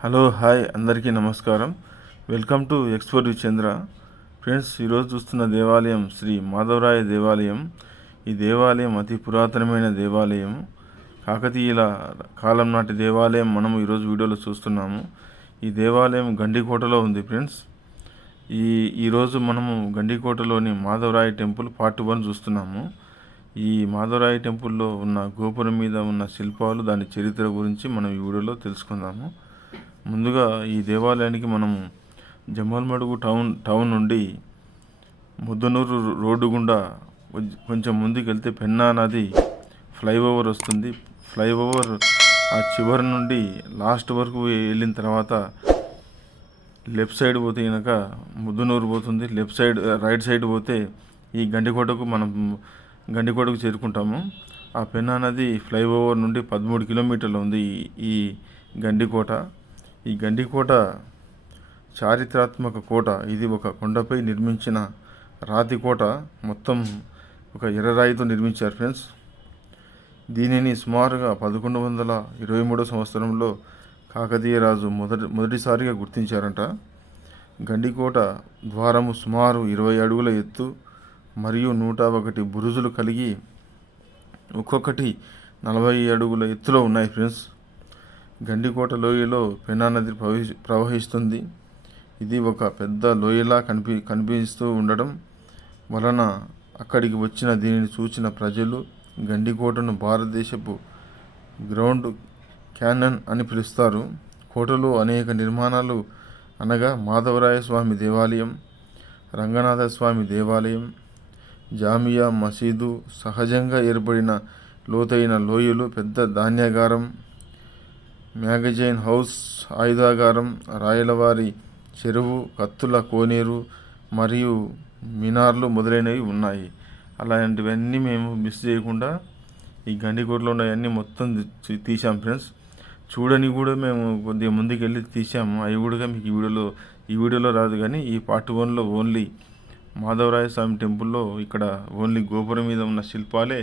Hello hi అందరికీ నమస్కారం. Welcome to explore Chandra. Friends ఈరోజు చూస్తున్న దేవాలయం శ్రీ మాధవరాయ దేవాలయం. ఈ దేవాలయం అతి పురాతనమైన దేవాలయం. కాకతీయుల కాలం నాటి దేవాలయం మనం ఈరోజు వీడియోలో చూస్తున్నాము. ఈ దేవాలయం గండికోటలో ఉంది ఫ్రెండ్స్. ఈ ఈరోజు మనము గండికోటలోని మాధవరాయ టెంపుల్ పార్ట్ వన్ చూస్తున్నాము. ఈ మాధవరాయ టెంపుల్లో ఉన్న గోపురం మీద ఉన్న శిల్పాలు దాని చరిత్ర గురించి మనం ఈ వీడియోలో తెలుసుకుందాము. ముందుగా ఈ దేవాలయానికి మనము జమ్మలమడుగు టౌన్ టౌన్ నుండి ముద్దనూరు రోడ్డు గుండా కొంచెం- కొంచెం ముందుకు వెళ్తే పెన్నా నది ఫ్లైఓవర్ వస్తుంది. ఫ్లైఓవర్ ఆ చివరి నుండి లాస్ట్ వరకు వెళ్ళిన తర్వాత లెఫ్ట్ సైడ్ పోతే కనుక ముద్దునూరు పోతుంది. లెఫ్ట్ సైడ్ రైట్ సైడ్ పోతే ఈ గండికోటకు మనం గండికోటకు చేరుకుంటాము. ఆ పెన్నా నది ఫ్లైఓవర్ నుండి పదమూడు కిలోమీటర్లు ఉంది ఈ గండికోట. ఈ గండికోట చారిత్రాత్మక కోట. ఇది ఒక కొండపై నిర్మించిన రాతి కోట. మొత్తం ఒక ఎర్రరాయితో నిర్మించారు ఫ్రెండ్స్. దీనిని సుమారుగా పదకొండు వందల ఇరవై మూడో సంవత్సరంలో కాకతీయ రాజు మొదటి మొదటిసారిగా గుర్తించారంట. గండికోట ద్వారము సుమారు ఇరవై అడుగుల ఎత్తు మరియు నూట ఒకటి బురుజులు కలిగి ఒక్కొక్కటి నలభై అడుగుల ఎత్తులో ఉన్నాయి ఫ్రెండ్స్. గండికోట లోయలో పెనా నది ప్రవహి ప్రవహిస్తుంది. ఇది ఒక పెద్ద లోయలా కనిపి కనిపిస్తూ ఉండడం వలన అక్కడికి వచ్చిన దీనిని చూసిన ప్రజలు గండికోటను భారతదేశపు గ్రౌండ్ క్యానన్ అని పిలుస్తారు. కోటలో అనేక నిర్మాణాలు అనగా మాధవరాయ స్వామి దేవాలయం రంగనాథ స్వామి దేవాలయం జామియా మసీదు సహజంగా ఏర్పడిన లోతైన లోయలు పెద్ద ధాన్యాగారం మ్యాగజైన్ హౌస్ ఆయుధాగారం రాయలవారి చెరువు కత్తుల కోనేరు మరియు మినార్లు మొదలైనవి ఉన్నాయి. అలాంటివన్నీ మేము మిస్ చేయకుండా ఈ గండికోటలో ఉన్నవన్నీ మొత్తం తీసాం ఫ్రెండ్స్. చూడని కూడా మేము కొద్దిగా ముందుకెళ్ళి తీసాము అవి కూడా మీకు ఈ వీడియోలో ఈ వీడియోలో రాదు కానీ ఈ పార్ట్ వన్లో ఓన్లీ మాధవరాయ స్వామి టెంపుల్లో ఇక్కడ ఓన్లీ గోపురం మీద ఉన్న శిల్పాలే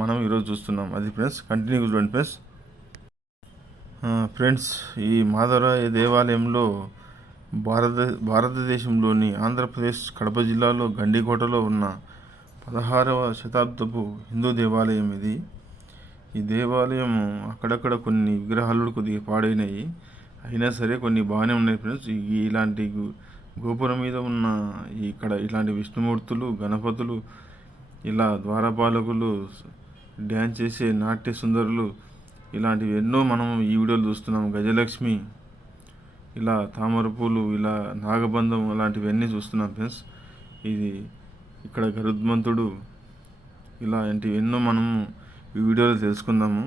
మనం ఈరోజు చూస్తున్నాం. అది ఫ్రెండ్స్ కంటిన్యూ చూడండి ఫ్రెండ్స్. ఫ్రెండ్స్ ఈ మాధవరాయ దేవాలయంలో భారత భారతదేశంలోని ఆంధ్రప్రదేశ్ కడప జిల్లాలో గండికోటలో ఉన్న పదహారవ శతాబ్దపు హిందూ దేవాలయం ఇది. ఈ దేవాలయం అక్కడక్కడ కొన్ని విగ్రహాలు కొద్దిగా పాడైనాయి. అయినా సరే కొన్ని బాగానే ఉన్నాయి ఫ్రెండ్స్. ఇలాంటి గోపురం మీద ఉన్న ఇక్కడ ఇలాంటి విష్ణుమూర్తులు గణపతులు ఇలా ద్వారపాలకులు డ్యాన్స్ చేసే నాట్య సుందరులు ఇలాంటివి ఎన్నో మనం ఈ వీడియోలు చూస్తున్నాం గజలక్ష్మి ఇలా తామర పూలు ఇలా నాగబంధం అలాంటివన్నీ చూస్తున్నాం ఫ్రెండ్స్. ఇది ఇక్కడ గరుద్మంతుడు ఇలాంటివి ఎన్నో మనము ఈ వీడియోలో తెలుసుకుందాము.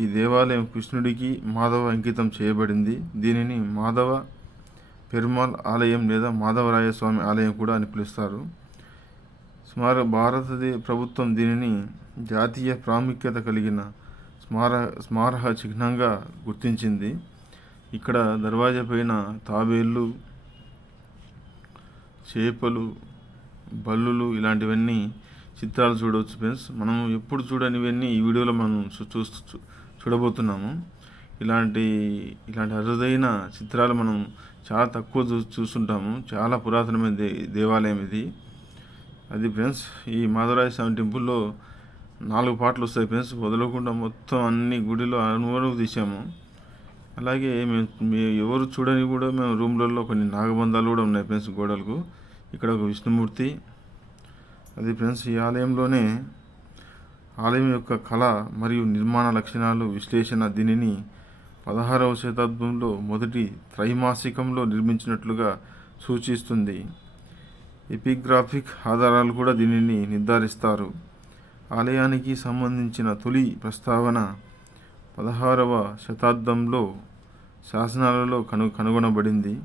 ఈ దేవాలయం కృష్ణుడికి మాధవ అంకితం చేయబడింది. దీనిని మాధవ పెరుమాల్ ఆలయం లేదా మాధవరాయ స్వామి ఆలయం కూడా అని పిలుస్తారు. సుమారు భారతదే ప్రభుత్వం దీనిని జాతీయ ప్రాముఖ్యత కలిగిన స్మార స్మారక చిహ్నంగా గుర్తించింది. ఇక్కడ దర్వాజా పైన తాబేళ్ళు చేపలు బల్లులు ఇలాంటివన్నీ చిత్రాలు చూడవచ్చు ఫ్రెండ్స్. మనం ఎప్పుడు చూడనివన్నీ ఈ వీడియోలో మనం చూ- చూస్తూ చూ- చూడబోతున్నాము. ఇలాంటి ఇలాంటి అరుదైన చిత్రాలు మనం చాలా తక్కువ చూ చూస్తుంటాము. చాలా పురాతనమైన దే దేవాలయం ఇది. అది ఫ్రెండ్స్ ఈ మాధవరాయ స్వామి టెంపుల్లో నాలుగు పాటలు వస్తాయి ఫ్రెండ్స్. వదలకుండా మొత్తం అన్ని గుడిలో అనువరకు తీసాము. అలాగే మేము ఎవరు చూడని కూడా మేము రూమ్లలో కొన్ని నాగబంధాలు కూడా ఉన్నాయి ఫ్రెండ్స్ గోడలకు. ఇక్కడ ఒక విష్ణుమూర్తి. అది ఫ్రెండ్స్ ఈ ఆలయంలోనే ఆలయం యొక్క కళ మరియు నిర్మాణ లక్షణాలు విశ్లేషణ దీనిని పదహారవ శతాబ్దంలో మొదటి త్రైమాసికంలో నిర్మించినట్లుగా సూచిస్తుంది. ఎపిగ్రాఫిక్ ఆధారాలు కూడా దీనిని నిర్ధారిస్తారు. ఆలయానికి సంబంధించిన తొలి ప్రస్తావన పదహారవ శతాబ్దంలో శాసనాలలో కను కనుగొనబడింది.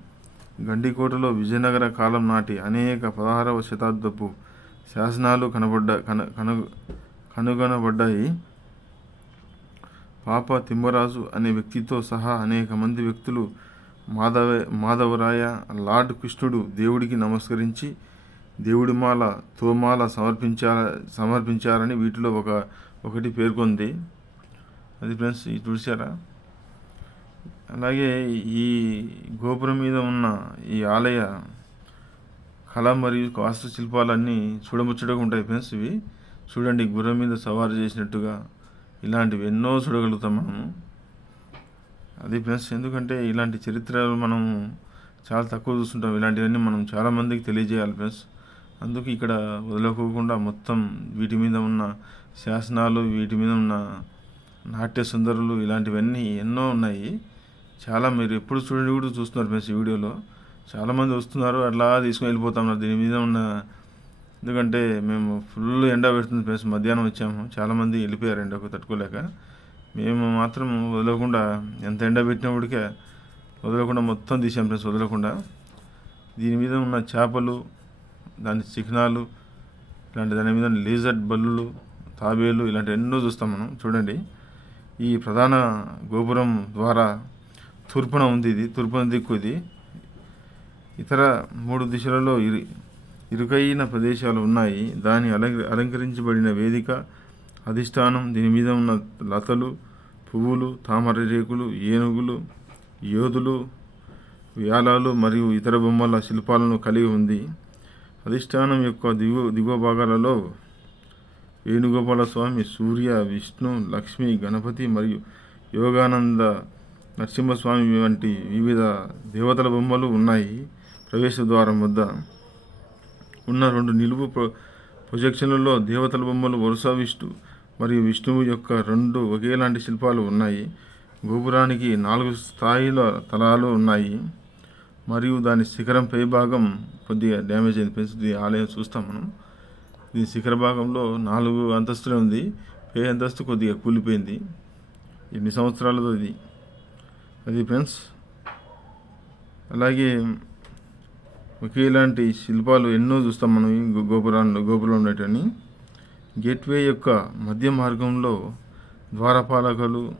గండికోటలో విజయనగర కాలం నాటి అనేక పదహారవ శతాబ్దపు శాసనాలు కనబడ్డ కను కను కనుగొనబడ్డాయి. పాప తిమ్మరాజు అనే వ్యక్తితో సహా అనేక మంది వ్యక్తులు మాధవ మాధవరాయ లార్డ్ కృష్ణుడు దేవుడికి నమస్కరించి దేవుడి మాల తోమాల సమర్పించా సమర్పించారని వీటిలో ఒక ఒకటి పేర్కొంది. అది ఫ్రెండ్స్ ఇది చూసారా అలాగే ఈ గోపురం మీద ఉన్న ఈ ఆలయ కళ మరియు వాస్తు శిల్పాలన్నీ చూడముచ్చటగా ఉంటాయి ఫ్రెండ్స్ ఇవి. చూడండి గుర్రం మీద సవారు చేసినట్టుగా ఇలాంటివి ఎన్నో చూడగలుగుతాం మనము. అది ఫ్రెండ్స్ ఎందుకంటే ఇలాంటి చరిత్రలు మనం చాలా తక్కువ చూస్తుంటాం. ఇలాంటివన్నీ మనం చాలామందికి తెలియజేయాలి ఫ్రెండ్స్. అందుకు ఇక్కడ వదలకోకుండా మొత్తం వీటి మీద ఉన్న శాసనాలు వీటి మీద ఉన్న నాట్య సుందరులు ఇలాంటివన్నీ ఎన్నో ఉన్నాయి. చాలా మీరు ఎప్పుడు చూడండి కూడా చూస్తున్నారు ఫ్రెండ్స్ వీడియోలో. చాలామంది వస్తున్నారు అట్లా తీసుకుని వెళ్ళిపోతున్నారు దీని మీద ఉన్న ఎందుకంటే మేము ఫుల్ ఎండ పెడుతుంది ఫ్రెండ్స్ మధ్యాహ్నం వచ్చాము. చాలామంది వెళ్ళిపోయారు ఎండకు తట్టుకోలేక. మేము మాత్రం వదలకుండా ఎంత ఎండ పెట్టినప్పటికే వదలకుండా మొత్తం తీసాం ఫ్రెండ్స్ వదలకుండా. దీని మీద ఉన్న చేపలు దాని చిహ్నాలు ఇలాంటి దాని మీద లేజర్ బల్లులు తాబేలు ఇలాంటి ఎన్నో చూస్తాం మనం. చూడండి. ఈ ప్రధాన గోపురం ద్వారా తూర్పున ఉంది ఇది తూర్పున దిక్కు ఇది. ఇతర మూడు దిశలలో ఇరు ఇరుకైన ప్రదేశాలు ఉన్నాయి. దాని అలం అలంకరించబడిన వేదిక అధిష్టానం దీని మీద ఉన్న లతలు పువ్వులు తామర రేకులు ఏనుగులు యోధులు వ్యాలాలు మరియు ఇతర బొమ్మల శిల్పాలను కలిగి ఉంది. అధిష్టానం యొక్క దిగువ దిగువ భాగాలలో వేణుగోపాల స్వామి సూర్య విష్ణు లక్ష్మి గణపతి మరియు యోగానంద నరసింహస్వామి వంటి వివిధ దేవతల బొమ్మలు ఉన్నాయి ప్రవేశ ద్వారం వద్ద. ఉన్న రెండు నిలువు ప్రొజెక్షన్లలో దేవతల బొమ్మలు వరుస విష్ణు మరియు విష్ణువు యొక్క రెండు ఒకేలాంటి శిల్పాలు ఉన్నాయి. గోపురానికి నాలుగు స్థాయిల తలాలు ఉన్నాయి. మరియు దాని శిఖరం పై భాగం కొద్దిగా డ్యామేజ్ అయింది. పెంచుతుంది ఆలయం చూస్తాం మనం. దీని శిఖర భాగంలో నాలుగు అంతస్తులే ఉంది. పై అంతస్తు కొద్దిగా కూలిపోయింది. ఎన్ని సంవత్సరాలతో ఇది. అది ఫ్రెండ్స్ అలాగే ఒకేలాంటి శిల్పాలు ఎన్నో చూస్తాం మనం ఈ గో- గోపురాల్లో గోపురం ఉండేటని గేట్వే యొక్క మధ్య మార్గంలో ద్వారపాలకులు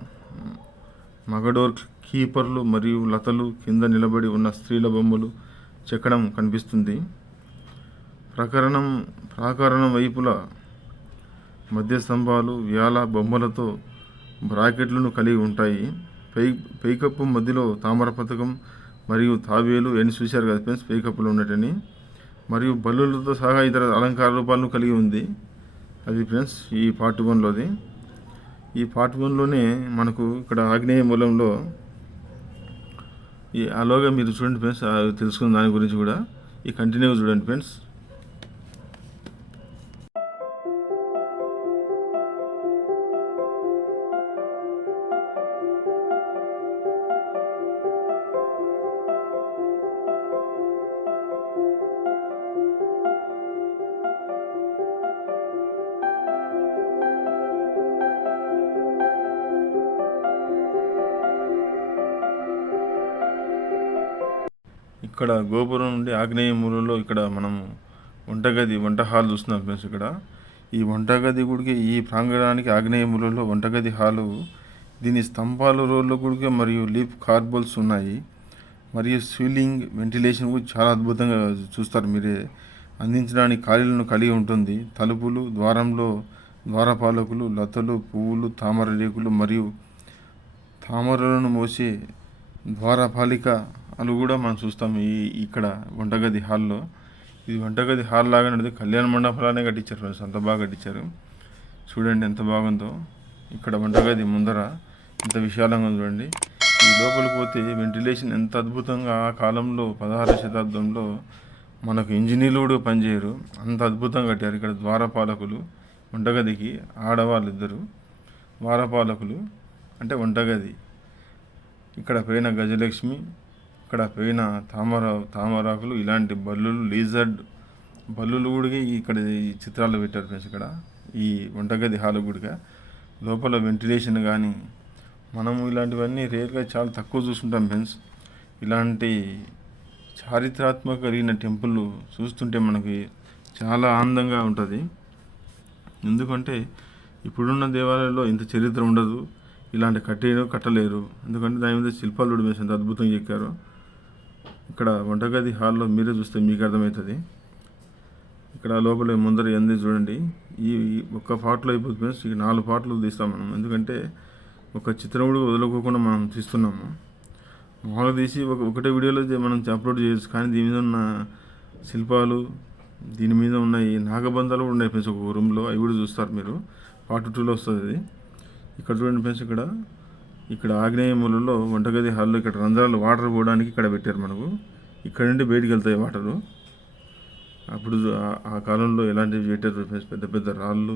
మగడోర్ కీపర్లు మరియు లతలు కింద నిలబడి ఉన్న స్త్రీల బొమ్మలు చెక్కడం కనిపిస్తుంది. ప్రకరణం ప్రాకారణం వైపుల మధ్య స్తంభాలు వ్యాల బొమ్మలతో బ్రాకెట్లను కలిగి ఉంటాయి. పై పైకప్పు మధ్యలో తామర పథకం మరియు తాబేలు ఎన్ని చూశారు కదా ఫ్రెండ్స్ పైకప్పులు ఉన్నట్టని మరియు బల్లులతో సహా ఇతర అలంకార రూపాలను కలిగి ఉంది. అది ఫ్రెండ్స్ ఈ పార్ట్ వన్లోది. ఈ పార్ట్ వన్లోనే మనకు ఇక్కడ ఆగ్నేయ మూలంలో ఈ అలాగా మీరు చూడండి ఫ్రెండ్స్ తెలుసుకున్న దాని గురించి కూడా. ఈ కంటిన్యూ చూడండి ఫ్రెండ్స్. ఇక్కడ గోపురం నుండి ఆగ్నేయ మూలలో ఇక్కడ మనం వంటగది వంట హాల్ చూస్తున్నాం ఫ్రెండ్స్ ఇక్కడ. ఈ వంటగది గుడికి ఈ ప్రాంగణానికి ఆగ్నేయ మూలలో వంటగది హాలు దీని స్తంభాలు రోడ్లు గుడికి మరియు లీఫ్ కార్బల్స్ ఉన్నాయి. మరియు సీలింగ్ వెంటిలేషన్ కూడా చాలా అద్భుతంగా చూస్తారు మీరే. అందించడానికి ఖాళీలను కలిగి ఉంటుంది. తలుపులు ద్వారంలో ద్వారపాలకులు లతలు పువ్వులు తామర రేకులు మరియు తామరలను మోసే ద్వారపాలిక అలు కూడా మనం చూస్తాం ఈ ఇక్కడ వంటగది హాల్లో. ఇది వంటగది హాల్ లాగా నడితే కళ్యాణ మండపాలనే కట్టించారు ఫ్రెండ్స్ అంత బాగా కట్టించారు. చూడండి ఎంత బాగుందో. ఇక్కడ వంటగది ముందర ఎంత విశాలంగా చూడండి. ఈ లోపలికి పోతే వెంటిలేషన్ ఎంత అద్భుతంగా ఆ కాలంలో పదహారు శతాబ్దంలో మనకు ఇంజనీర్లు కూడా పనిచేయరు. అంత అద్భుతంగా కట్టారు ఇక్కడ ద్వారపాలకులు వంటగదికి ఆడవాళ్ళు ఇద్దరు ద్వారపాలకులు అంటే వంటగది. ఇక్కడ పైన గజలక్ష్మి ఇక్కడ పోయిన తామర తామరాకులు ఇలాంటి బల్లులు లీజర్డ్ బల్లులు కూడా ఇక్కడ ఈ చిత్రాలు పెట్టారు ఫ్రెండ్స్ ఇక్కడ. ఈ వంటగది హాలు కూడా లోపల వెంటిలేషన్ కానీ మనము ఇలాంటివన్నీ రేర్గా చాలా తక్కువ చూస్తుంటాం ఫ్రెండ్స్. ఇలాంటి చారిత్రాత్మక కలిగిన టెంపుల్ చూస్తుంటే మనకి చాలా ఆనందంగా ఉంటుంది. ఎందుకంటే ఇప్పుడున్న దేవాలయాల్లో ఇంత చరిత్ర ఉండదు. ఇలాంటి కట్టేయరు కట్టలేరు. ఎందుకంటే దాని మీద శిల్పాలు కూడా వేసి ఎంత అద్భుతంగా చెక్కారు ఇక్కడ వంటగది హాల్లో మీరే చూస్తే మీకు అర్థమవుతుంది. ఇక్కడ లోపల ముందర ఎంది చూడండి. ఈ ఒక్క పాటలో అయిపోతుంది ఫ్రెండ్స్. ఈ నాలుగు పాటలు తీస్తాం మనం. ఎందుకంటే ఒక చిత్రం కూడా వదులుకోకుండా మనం తీస్తున్నాము. మామూలుగా తీసి ఒక ఒకటే వీడియోలో మనం అప్లోడ్ చేయొచ్చు. కానీ దీని మీద ఉన్న శిల్పాలు దీని మీద ఉన్న ఈ నాగబంధాలు కూడా ఉన్నాయి ఫ్రెండ్స్. ఒక రూమ్లో అవి కూడా చూస్తారు మీరు. పార్ట్ టూలో వస్తుంది అది ఇక్కడ చూడండి ఫ్రెండ్స్ ఇక్కడ ఇక్కడ ఆగ్నేయ మూలలో వంటగది హాల్లో ఇక్కడ రంధ్రాలు వాటర్ పోవడానికి ఇక్కడ పెట్టారు మనకు. ఇక్కడ నుండి బయటికి వెళ్తాయి వాటరు అప్పుడు ఆ- ఆ కాలంలో ఎలాంటివి పెట్టారు? ఫ్రెండ్స్ పెద్ద పెద్ద రాళ్ళు.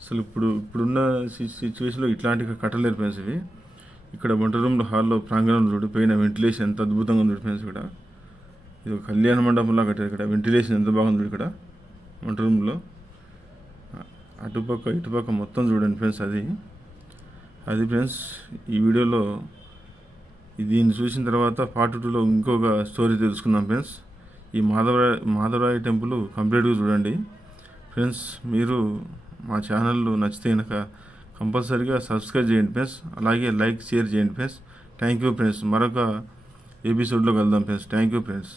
అసలు ఇప్పుడు ఇప్పుడున్న సిచ్యువేషన్లో ఇట్లాంటివి కట్టలేరు ఫ్రెండ్స్ ఇవి. ఇక్కడ వంట రూమ్లో హాల్లో ప్రాంగణం చూడు పైన వెంటిలేషన్ ఎంత అద్భుతంగా ఉంది ఫ్రెండ్స్ ఇక్కడ. ఇది ఒక కళ్యాణ మండపంలా కట్టారు ఇక్కడ. వెంటిలేషన్ ఎంత బాగుంది ఇక్కడ వంట రూమ్లో. అటుపక్క ఇటుపక్క మొత్తం చూడండి ఫ్రెండ్స్ అది. అది ఫ్రెండ్స్ ఈ వీడియోలో దీన్ని చూసిన తర్వాత పార్ట్ టూలో ఇంకొక స్టోరీ తెలుసుకుందాం ఫ్రెండ్స్. ఈ మాధవరాయ మాధవరాయ టెంపుల్ కంప్లీట్గా చూడండి. ఫ్రెండ్స్ మీరు మా ఛానల్ నచ్చితే కనుక కంపల్సరీగా సబ్స్క్రైబ్ చేయండి ఫ్రెండ్స్. అలాగే లైక్ షేర్ చేయండి ఫ్రెండ్స్. థ్యాంక్ యూ ఫ్రెండ్స్ మరొక ఎపిసోడ్లో కలుద్దాం ఫ్రెండ్స్. Thank you friends